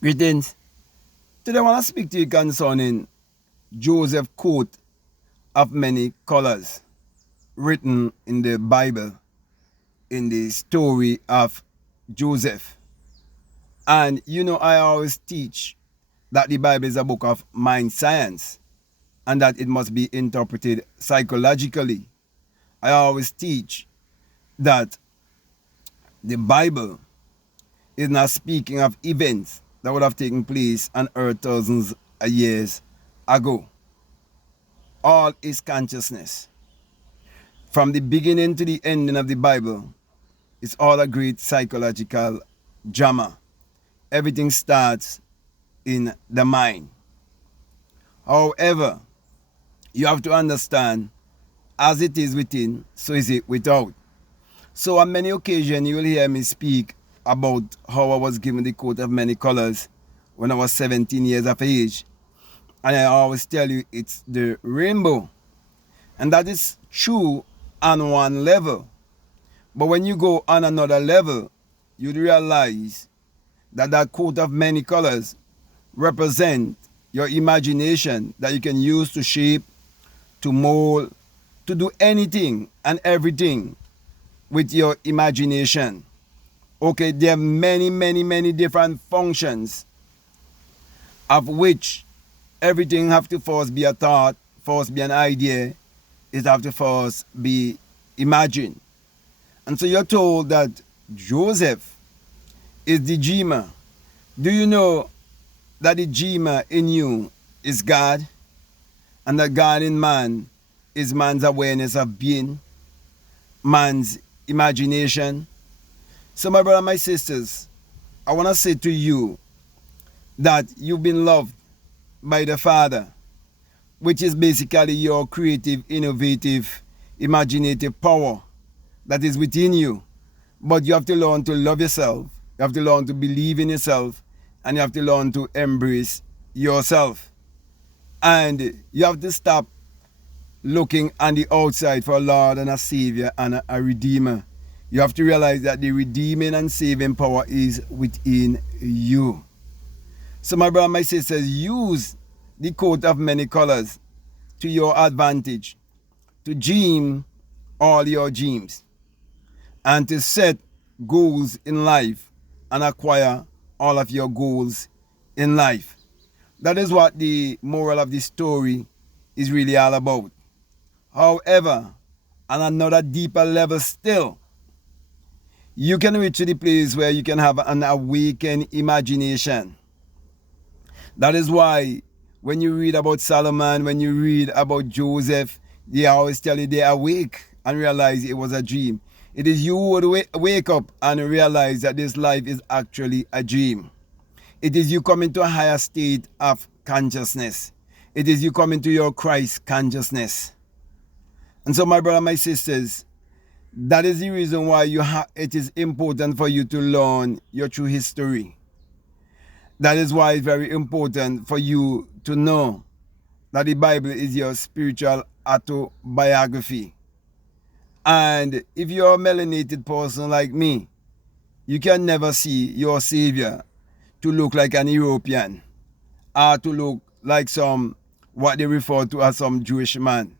Greetings. Today I want to speak to you concerning Joseph's coat of many colors, written in the Bible, in the story of Joseph. And I always teach that the Bible is a book of mind science and that it must be interpreted psychologically. I always teach that the Bible is not speaking of events that would have taken place on earth thousands of years ago. All is consciousness. From the beginning to the ending of the Bible, it's all a great psychological drama. Everything starts in the mind. However, you have to understand, as it is within, so is it without. So on many occasions, you will hear me speak about how I was given the coat of many colors when I was 17 years of age. And I always tell you it's the rainbow. And that is true on one level. But when you go on another level, you realize that that coat of many colors represent your imagination that you can use to shape, to mold, to do anything and everything with your imagination. Okay, there are many different functions of which everything have to first be a thought, first be an idea, it have to first be imagined. And so you're told that Joseph is the dreamer. Do you know that the dreamer in you is God? And that God in man is man's awareness of being, man's imagination. So my brother, my sisters, I want to say to you that you've been loved by the Father, which is basically your creative, innovative, imaginative power that is within you. But you have to learn to love yourself. You have to learn to believe in yourself. And you have to learn to embrace yourself. And you have to stop looking on the outside for a Lord and a Savior and a Redeemer. You have to realize that the redeeming and saving power is within you. So my brother, my sisters, use the coat of many colors to your advantage, to dream all your dreams, and to set goals in life and acquire all of your goals in life. That is what the moral of the story is really all about. However, on another deeper level still, you can reach to the place where you can have an awakened imagination. That is why when you read about Solomon, when you read about Joseph, they always tell you they're awake and realize it was a dream. It is you who would wake up and realize that this life is actually a dream. It is you coming to a higher state of consciousness. It is you coming to your Christ consciousness. And so my brother, my sisters, that is the reason why it is important for you to learn your true history. That is why it's very important for you to know that the Bible is your spiritual autobiography. And if you're a melanated person like me, you can never see your Savior to look like an European or to look like what they refer to as some Jewish man.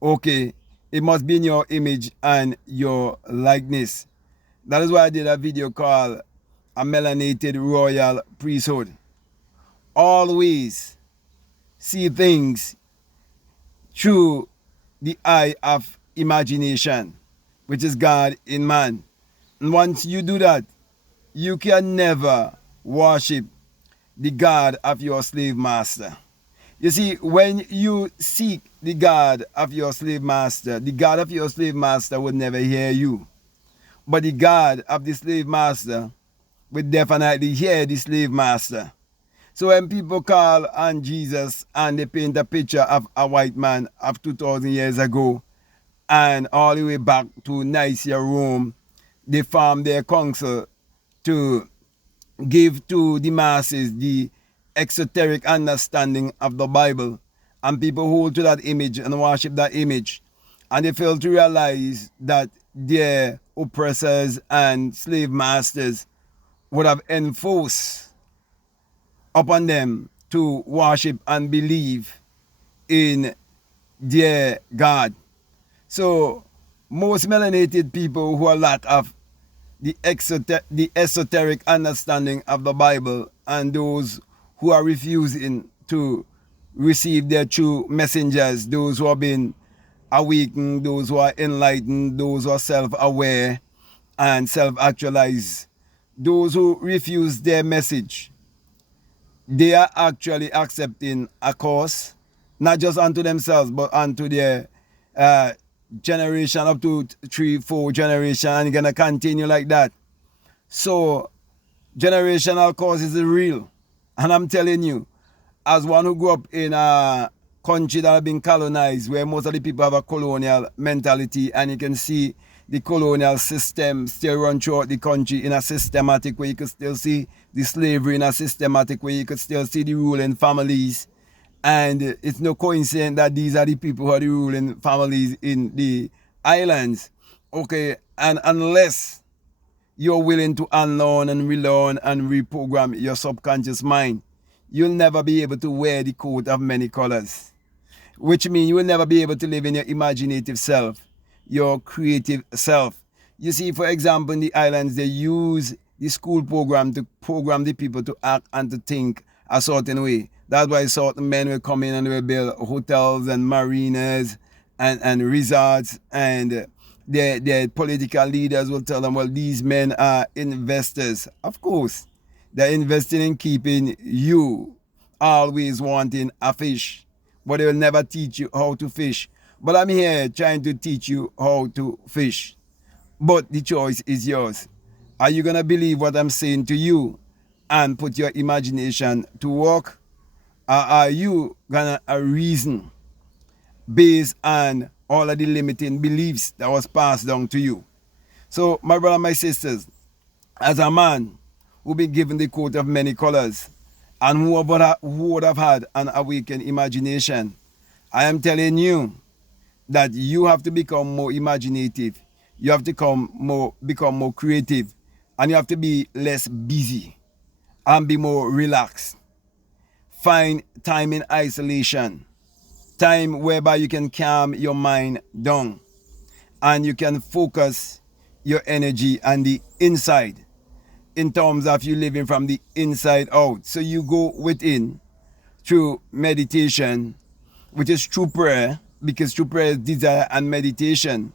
Okay, it must be in your image and your likeness. That is why I did a video called A Melanated Royal Priesthood. Always see things through the eye of imagination, which is God in man. And once you do that, you can never worship the God of your slave master. You see, when you seek the God of your slave master, the God of your slave master would never hear you. But the God of the slave master would definitely hear the slave master. So when people call on Jesus and they paint a picture of a white man of 2,000 years ago and all the way back to Nicaea, Rome, they form their council to give to the masses the exoteric understanding of the Bible, and people hold to that image and worship that image, and they fail to realize that their oppressors and slave masters would have enforced upon them to worship and believe in their God. So most melanated people who are lack of the esoteric understanding of the Bible, and those who are refusing to receive their true messengers, those who have been awakened, those who are enlightened, those who are self-aware and self-actualized, those who refuse their message, they are actually accepting a course, not just unto themselves, but unto their generation, up to 3-4 generation, and gonna continue like that. So generational causes is real, and I'm telling you, as one who grew up in a country that have been colonized, where most of the people have a colonial mentality, and you can see the colonial system still run throughout the country in a systematic way. You could still see the slavery in a systematic way. You could still see the ruling families. And it's no coincidence that these are the people who are the ruling families in the islands. Okay, and unless you're willing to unlearn and relearn and reprogram your subconscious mind, you'll never be able to wear the coat of many colors. Which means you will never be able to live in your imaginative self, your creative self. You see, for example, in the islands, they use the school program to program the people to act and to think a certain way. That's why certain men will come in and will build hotels and marinas and resorts, and their political leaders will tell them, well, these men are investors. Of course, they're investing in keeping you always wanting a fish, but they will never teach you how to fish. But I'm here trying to teach you how to fish. But the choice is yours. Are you going to believe what I'm saying to you and put your imagination to work? Or are you going to reason based on all of the limiting beliefs that was passed down to you? So, my brother, my sisters, as a man who been given the coat of many colors and who would have had an awakened imagination, I am telling you that you have to become more imaginative. You have to become more creative, and you have to be less busy and be more relaxed. Find time in isolation, time whereby you can calm your mind down and you can focus your energy on the inside, in terms of you living from the inside out. So you go within through meditation, which is true prayer, because true prayer is desire and meditation,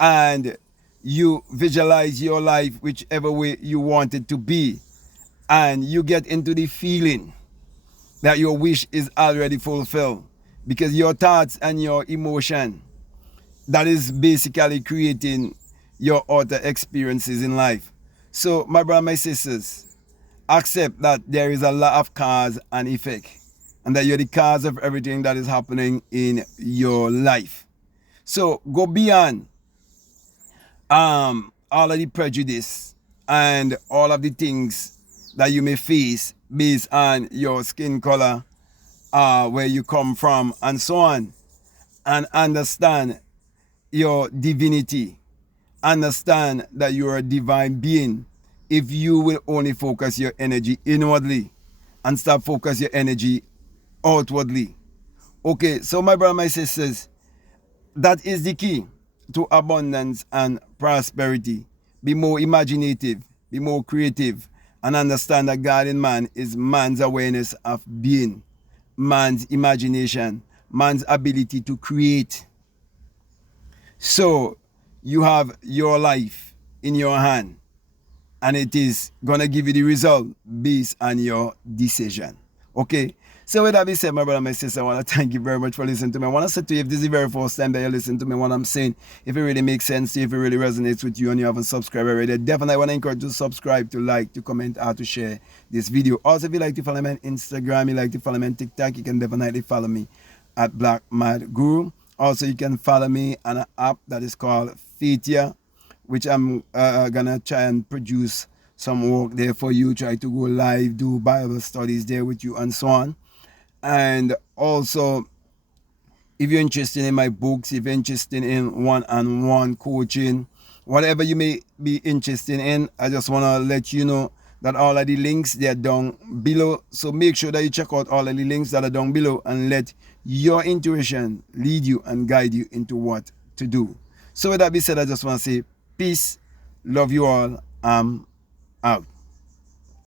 and you visualize your life whichever way you want it to be, and you get into the feeling that your wish is already fulfilled, because your thoughts and your emotion, that is basically creating your outer experiences in life. So my brother, my sisters, accept that there is a lot of cause and effect, and that you're the cause of everything that is happening in your life. So go beyond all of the prejudice and all of the things that you may face based on your skin color, where you come from, and so on, and understand your divinity. Understand that you are a divine being if you will only focus your energy inwardly and stop focus your energy outwardly. Okay, so my brother, my sisters, that is the key to abundance and prosperity. Be more imaginative, be more creative, and understand that God in man is man's awareness of being, man's imagination, man's ability to create. So you have your life in your hand, and it is going to give you the result based on your decision. Okay? So with that being said, my brother, my sister, I want to thank you very much for listening to me. I want to say to you, if this is the very first time that you listen to me, what I'm saying, if it really makes sense to you, if it really resonates with you and you haven't subscribed already, I definitely want to encourage you to subscribe, to like, to comment, or to share this video. Also, if you like to follow me on Instagram, you like to follow me on TikTok, you can definitely follow me at BlackMadGuru. Also, you can follow me on an app that is called Fatia, which I'm gonna try and produce some work there for you, try to go live, do Bible studies there with you and so on. And also, if you're interested in my books, if you're interested in one-on-one coaching, whatever you may be interested in, I just want to let you know that all of the links, they are down below. So make sure that you check out all of the links that are down below and let your intuition lead you and guide you into what to do. So with that being said, I just want to say peace, love you all, I'm out.